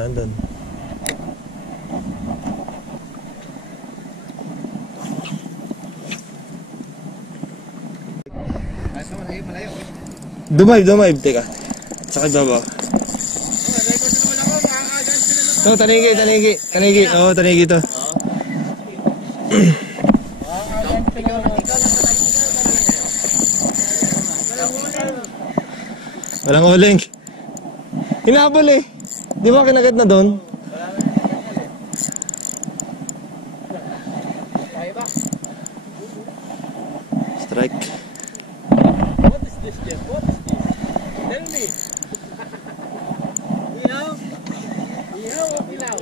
Wala doon. Dumayb, teka. Sakit ba ba? Ito, tanigi. Oo, tanigi to. Walang uling. Hinabol eh. Di ba kinagat na doon? Strike. What is this, Jeff? What is this? Tell me. Ihaw? Ihaw o pilaw?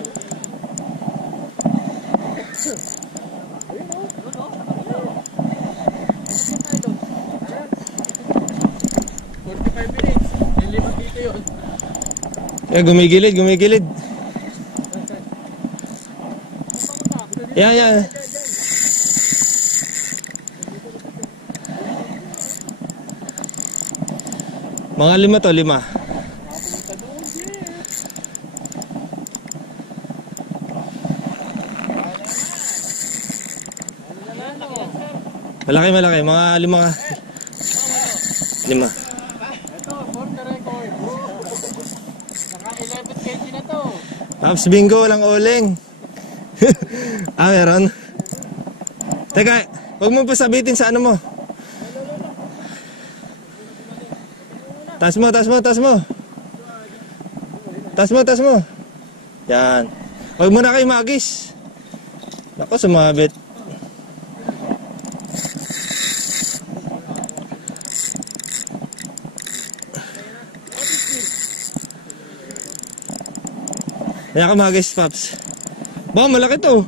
Ayun o. 45 minutes. Nilipag dito yun. Eh, gumigilid. Yan. Mga 5 to, 5. Malaki, mga 5 ka. 5. Ito, for the record. Naka 11 kg na to. Paps bingo, walang uling. Meron. Teka, huwag mo pasabitin sa ano mo. Taas mo. Yan. Huwag mo na kayo magis. Ako, sumabit. Kaya ka magis, Paps. Baka malaki to.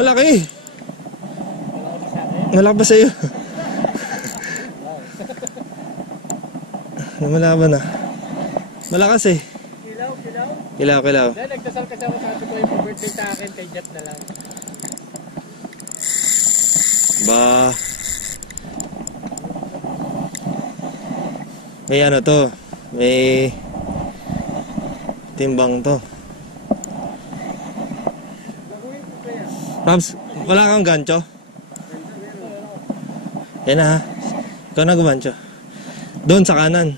Malaki pa sa'yo. Lumalaban na. Malakas eh. Kilaw. Dahil nagdasal kasi ako, sabi ko yung birthday sa akin, kay Jeff na lang. Ba. May ano to. May timbang to. Paps, wala kang gancho? Yan na ha. Ikaw na gumancho. Doon sa kanan.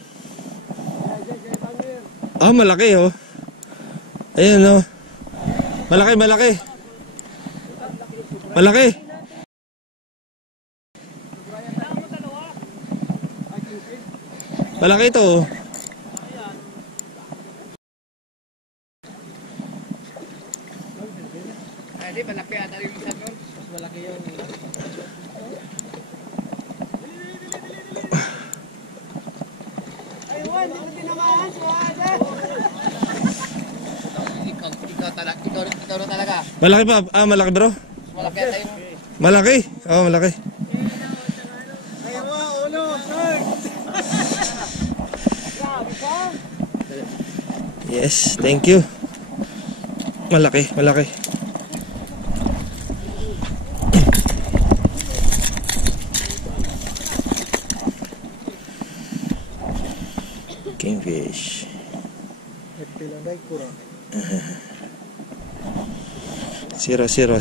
Oh, malaki oh. Ayun oh. Malaki. Malaki ito oh. Di, malaki ata yung isa doon. Mas malaki yung... Aywan, di mo tinamahan, suwada! Ikaw na talaga. Malaki pa. Malaki bro. Malaki ata yung... Malaki. Oo, malaki. Ayaw, ulo, sir! Grabe pa! Yes, thank you. Malaki. Kingfish. 0-0.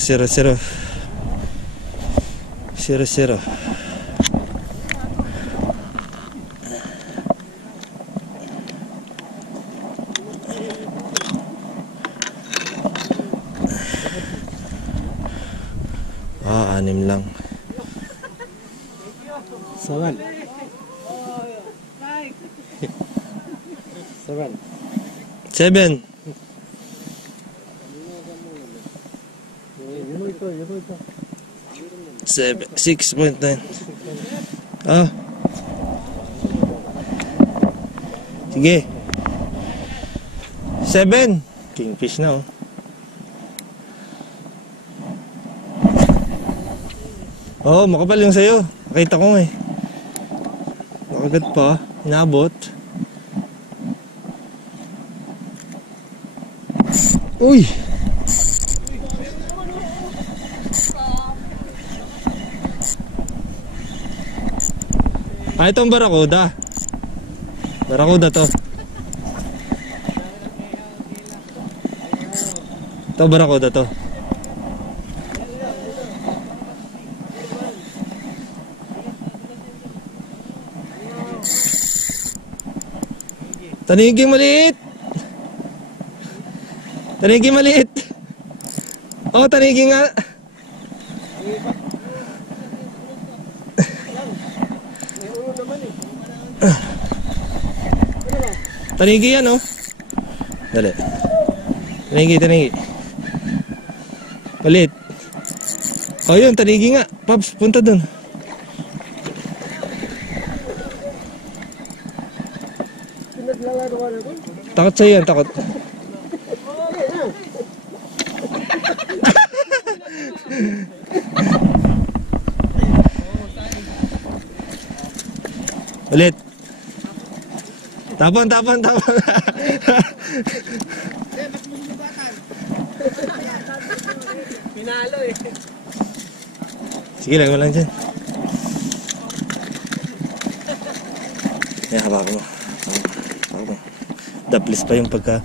Anim lang. Sawan. 7. Ito. 6.9. Ah. Sige. 7. Kingfish na oh. Oh, makapal yung sayo. Nakita ko eh. Nakagat pa. Inabot. Uy! Itong barakuda. Barakuda to. Ito, barakuda to. Taniging maliit. Taniging maliit. Oh, taniging nga. Tanigi yan, oh. Dali. Tanigi. Maliit. Oh, yun, tanigi nga. Paps, punta dun. Takot sa'yo yan, takot. Ulit. Tapon. Pinalo eh. Sige, lagay mo lang dyan. Hawakan mo. Daplis pa yung pagka